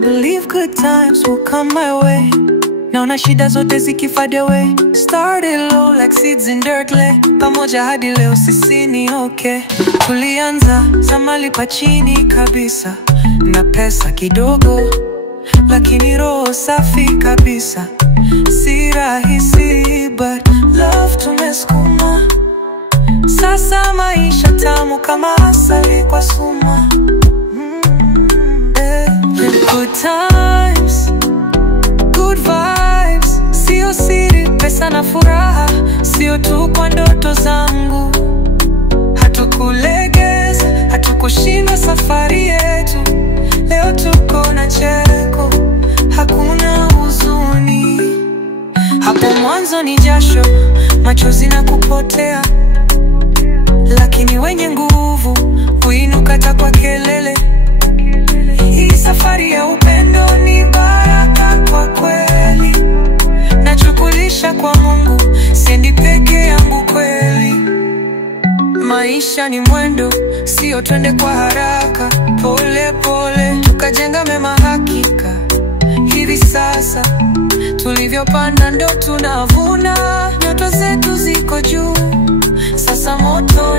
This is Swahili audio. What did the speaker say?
believe good times will come my way. Naona shida zote zikifade away. Started low like seeds in dirt lay. Pamoja hadi leo sisi ni okay. Tulianza zamali pa chini kabisa, na pesa kidogo lakini roho safi kabisa. Si rahisi but love tumeskuma. Sasa maisha tamu kama asali kwa suma. Good times, good vibes. Sio siri, pesa na furaha. Sio tu kwa ndoto zangu. Hatukulegeza, hatukushinda safari yetu. Leo tuko na cheko, hakuna huzuni. Hapo mwanzo ni jasho, machozi na kupotea, lakini wenye nguvu kuinuka hata kwa kelele. Hii safari ya upendo ni baraka kwa kweli. Nachukulisha kwa Mungu, siendi peke yangu kweli. Maisha ni mwendo, sio twende kwa haraka. Pole pole, tukajenga mema hakika. Hivi sasa, tulivyopanda ndo tunavuna. Ndoto zetu ziko juu, sasa moto